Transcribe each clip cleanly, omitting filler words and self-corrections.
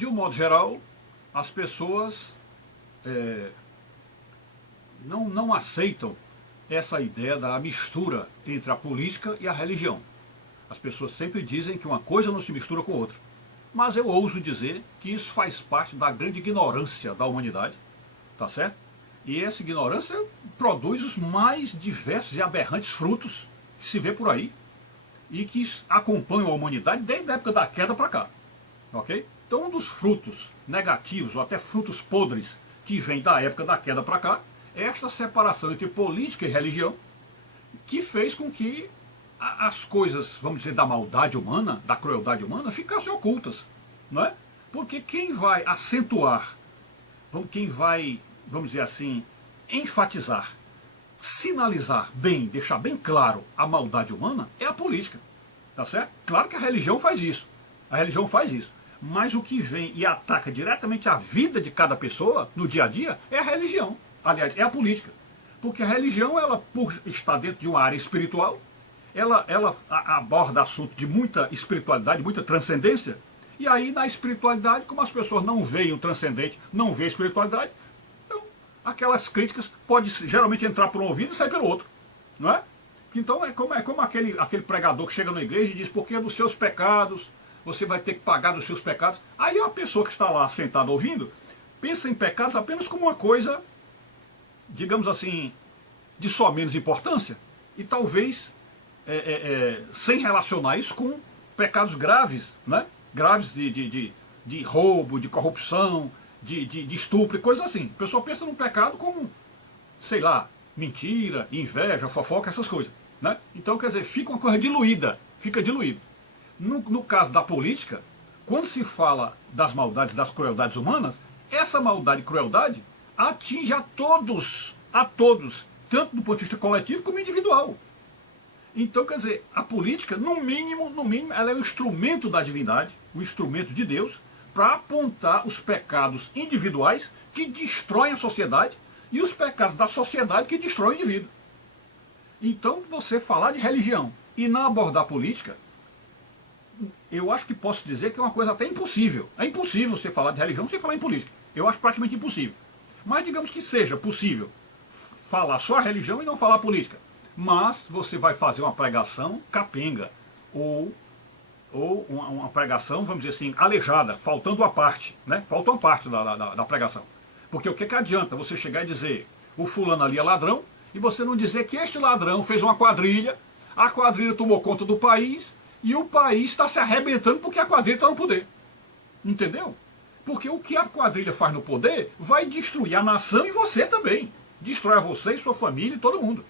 de um modo geral, as pessoas não aceitam essa ideia da mistura entre a política e a religião. As pessoas sempre dizem que uma coisa não se mistura com outra. Mas eu ouso dizer que isso faz parte da grande ignorância da humanidade, tá certo? E essa ignorância produz os mais diversos e aberrantes frutos que se vê por aí e que acompanham a humanidade desde a época da queda para cá, ok? Então um dos frutos negativos ou até frutos podres que vem da época da queda para cá é esta separação entre política e religião que fez com que as coisas, vamos dizer, da maldade humana, da crueldade humana, ficassem ocultas, não é? Porque quem vai acentuar, quem vai, vamos dizer assim, enfatizar, sinalizar bem, deixar bem claro a maldade humana é a política, tá certo? Claro que a religião faz isso, mas o que vem e ataca diretamente a vida de cada pessoa no dia a dia é a religião, aliás, é a política, porque a religião, ela por estar dentro de uma área espiritual, ela aborda assuntos de muita espiritualidade, muita transcendência, e aí na espiritualidade, como as pessoas não veem o transcendente, não veem a espiritualidade, então aquelas críticas podem geralmente entrar por um ouvido e sair pelo outro, não é? Então é como aquele pregador que chega na igreja e diz, porque dos seus pecados, você vai ter que pagar dos seus pecados. Aí a pessoa que está lá sentada ouvindo, pensa em pecados apenas como uma coisa, digamos assim, de só menos importância, e talvez sem relacionar isso com pecados graves, né? Graves de roubo, de corrupção, de estupro e coisas assim. A pessoa pensa num pecado como, sei lá, mentira, inveja, fofoca, essas coisas, né? Então, quer dizer, fica uma coisa diluída, fica diluído. No caso da política, quando se fala das maldades, das crueldades humanas, essa maldade e crueldade atinge a todos, tanto do ponto de vista coletivo como individual. Então, quer dizer, a política, no mínimo, ela é um instrumento da divindade, um instrumento de Deus, para apontar os pecados individuais que destroem a sociedade e os pecados da sociedade que destroem o indivíduo. Então, você falar de religião e não abordar política, eu acho que posso dizer que é uma coisa até impossível. É impossível você falar de religião sem falar em política. Eu acho praticamente impossível. Mas digamos que seja possível falar só a religião e não falar a política. Mas você vai fazer uma pregação capenga, ou uma pregação, vamos dizer assim, aleijada, faltando uma parte, né? Falta uma parte da pregação. Porque o que adianta você chegar e dizer, o fulano ali é ladrão, e você não dizer que este ladrão fez uma quadrilha, a quadrilha tomou conta do país, e o país está se arrebentando porque a quadrilha está no poder. Entendeu? Porque o que a quadrilha faz no poder vai destruir a nação e você também. Destrói a você e sua família e todo mundo.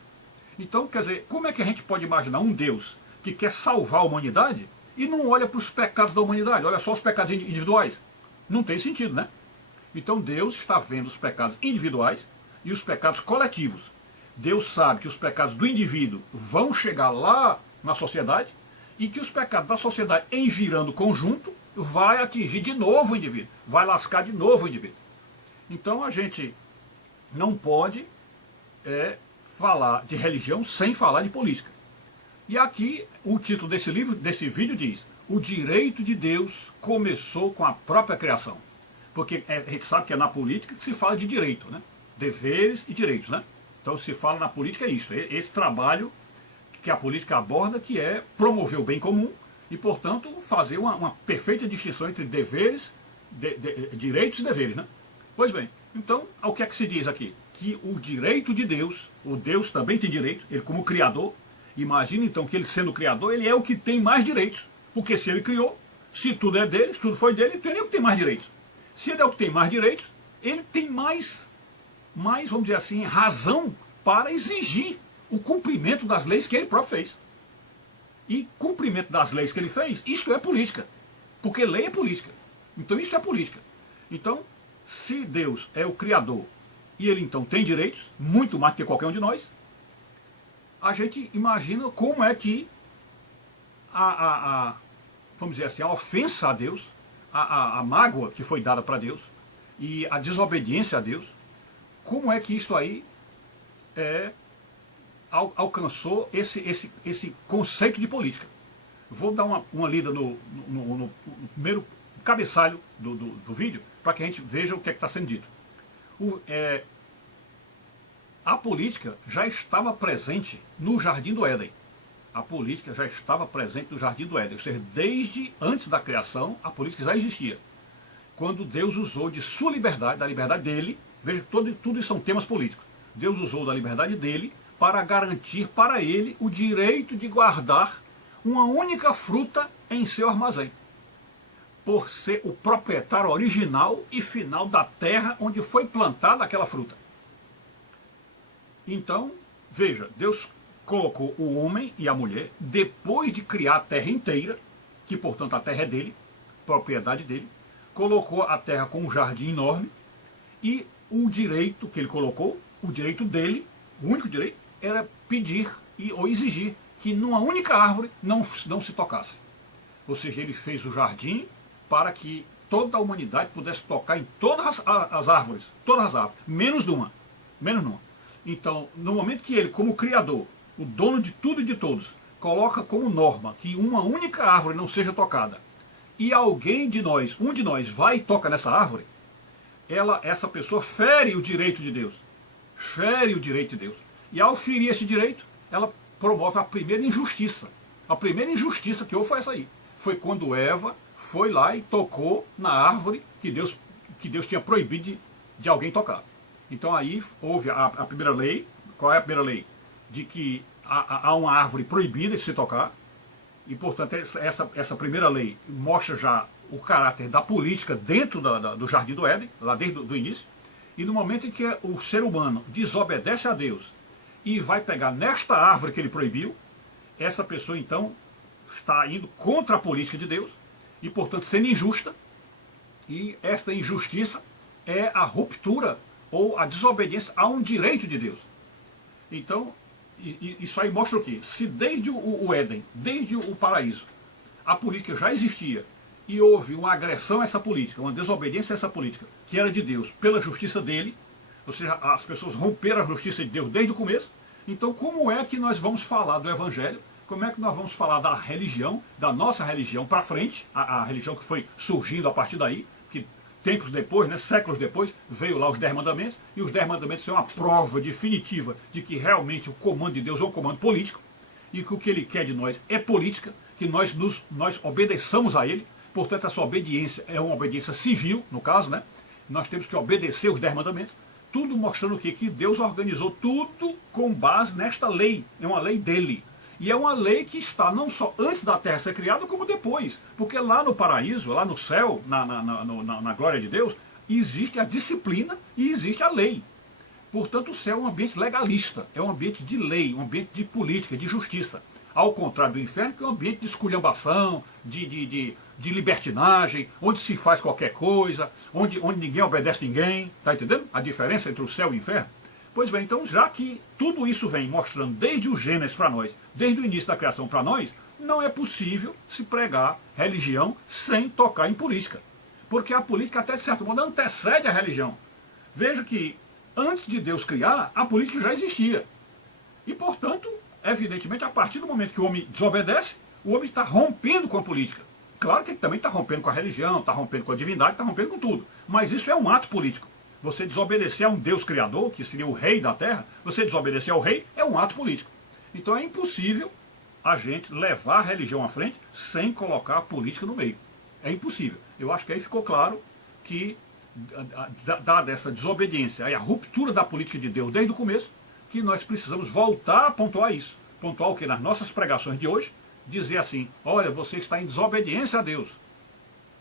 Então, quer dizer, como é que a gente pode imaginar um Deus que quer salvar a humanidade e não olha para os pecados da humanidade, olha só os pecados individuais? Não tem sentido, né? Então Deus está vendo os pecados individuais e os pecados coletivos. Deus sabe que os pecados do indivíduo vão chegar lá na sociedade e que os pecados da sociedade, em girando conjunto, vai atingir de novo o indivíduo, vai lascar de novo o indivíduo. Então a gente não pode falar de religião sem falar de política. E aqui o título desse vídeo diz: o direito de Deus começou com a própria criação. Porque a gente sabe que é na política que se fala de direito, né? Deveres e direitos, né? Então se fala na política é isso, esse trabalho que a política aborda, que é promover o bem comum e, portanto, fazer uma perfeita distinção entre deveres, direitos e deveres, né? Pois bem, então, o que é que se diz aqui? Que o direito de Deus, o Deus também tem direito, ele como criador, imagina então que ele sendo criador, ele é o que tem mais direitos, porque se ele criou, se tudo é dele, se tudo foi dele, então ele é o que tem mais direitos. Se ele é o que tem mais direitos, ele tem mais, vamos dizer assim, razão para exigir o cumprimento das leis que ele próprio fez. E cumprimento das leis que ele fez, isto é política. Porque lei é política. Então isso é política. Então, se Deus é o Criador e ele então tem direitos, muito mais do que qualquer um de nós, a gente imagina como é que vamos dizer assim, a ofensa a Deus, a mágoa que foi dada para Deus e a desobediência a Deus, como é que isto aí alcançou esse conceito de política. Vou dar uma lida no primeiro cabeçalho do vídeo, para que a gente veja o que é que está sendo dito. A política já estava presente no Jardim do Éden. A política já estava presente no Jardim do Éden. Ou seja, desde antes da criação, a política já existia. Quando Deus usou de sua liberdade, da liberdade dele, veja que tudo isso são temas políticos. Deus usou da liberdade dele para garantir para ele o direito de guardar uma única fruta em seu armazém, por ser o proprietário original e final da terra onde foi plantada aquela fruta. Então, veja, Deus colocou o homem e a mulher, depois de criar a terra inteira, que portanto a terra é dele, propriedade dele, colocou a terra com um jardim enorme, e o direito que ele colocou, o direito dele, o único direito, era pedir ou exigir que numa única árvore não se tocasse. Ou seja, ele fez o jardim para que toda a humanidade pudesse tocar em todas as árvores, menos numa. Então, no momento que ele, como Criador, o dono de tudo e de todos, coloca como norma que uma única árvore não seja tocada, e alguém de nós, um de nós, vai e toca nessa árvore, essa pessoa fere o direito de Deus. Fere o direito de Deus. E ao ferir esse direito, ela promove a primeira injustiça. A primeira injustiça que houve foi essa aí. Foi quando Eva foi lá e tocou na árvore que Deus tinha proibido de alguém tocar. Então aí houve a primeira lei. Qual é a primeira lei? De que há uma árvore proibida de se tocar. E, portanto, essa primeira lei mostra já o caráter da política dentro do Jardim do Éden, lá desde o início. E no momento em que o ser humano desobedece a Deus e vai pegar nesta árvore que ele proibiu, essa pessoa, então, está indo contra a política de Deus e, portanto, sendo injusta. E esta injustiça é a ruptura ou a desobediência a um direito de Deus. Então, isso aí mostra o quê? Se desde o Éden, desde o paraíso, a política já existia e houve uma agressão a essa política, uma desobediência a essa política, que era de Deus pela justiça dele, ou seja, as pessoas romperam a justiça de Deus desde o começo, então como é que nós vamos falar do Evangelho? Como é que nós vamos falar da religião, da nossa religião para frente, a religião que foi surgindo a partir daí, que tempos depois, né, séculos depois, veio lá os 10 mandamentos, e os 10 mandamentos são uma prova definitiva de que realmente o comando de Deus é um comando político, e que o que ele quer de nós é política, que nós obedeçamos a ele. Portanto, essa obediência é uma obediência civil, no caso, né? Nós temos que obedecer os 10 mandamentos, tudo mostrando o quê? Que Deus organizou tudo com base nesta lei, é uma lei dele. E é uma lei que está não só antes da terra ser criada, como depois. Porque lá no paraíso, lá no céu, na glória de Deus, existe a disciplina e existe a lei. Portanto, o céu é um ambiente legalista, é um ambiente de lei, um ambiente de política, de justiça. Ao contrário do inferno, que é um ambiente de esculhambação, de libertinagem, onde se faz qualquer coisa, onde ninguém obedece ninguém. Está entendendo a diferença entre o céu e o inferno? Pois bem, então já que tudo isso vem mostrando desde o Gênesis para nós, desde o início da criação para nós, não é possível se pregar religião sem tocar em política. Porque a política, até de certo modo, antecede a religião. Veja que antes de Deus criar, a política já existia. E, portanto, evidentemente, a partir do momento que o homem desobedece, o homem está rompendo com a política. Claro que ele também está rompendo com a religião, está rompendo com a divindade, está rompendo com tudo. Mas isso é um ato político. Você desobedecer a um Deus criador, que seria o rei da terra, você desobedecer ao rei é um ato político. Então é impossível a gente levar a religião à frente sem colocar a política no meio. É impossível. Eu acho que aí ficou claro que, dada essa desobediência e a ruptura da política de Deus desde o começo, que nós precisamos voltar a pontuar isso. Pontuar o que nas nossas pregações de hoje, dizer assim, olha, você está em desobediência a Deus.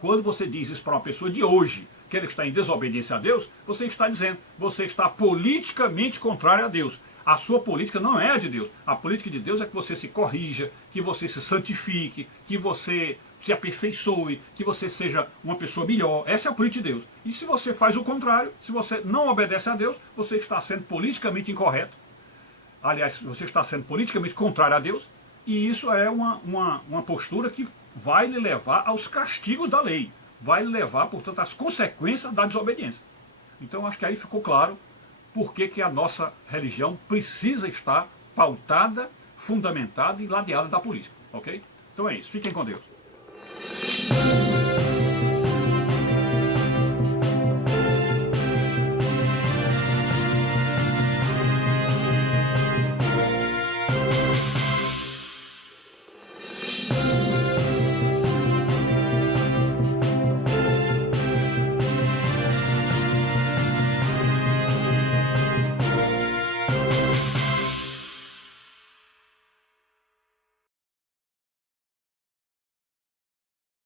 Quando você diz isso para uma pessoa de hoje, que ele está em desobediência a Deus, você está dizendo, você está politicamente contrário a Deus. A sua política não é a de Deus. A política de Deus é que você se corrija, que você se santifique, que você se aperfeiçoe, que você seja uma pessoa melhor. Essa é a política de Deus. E se você faz o contrário, se você não obedece a Deus, você está sendo politicamente incorreto. Aliás, você está sendo politicamente contrário a Deus, e isso é uma postura que vai lhe levar aos castigos da lei. Vai levar, portanto, às consequências da desobediência. Então, acho que aí ficou claro por que a nossa religião precisa estar pautada, fundamentada e ladeada da política. Ok? Então é isso. Fiquem com Deus.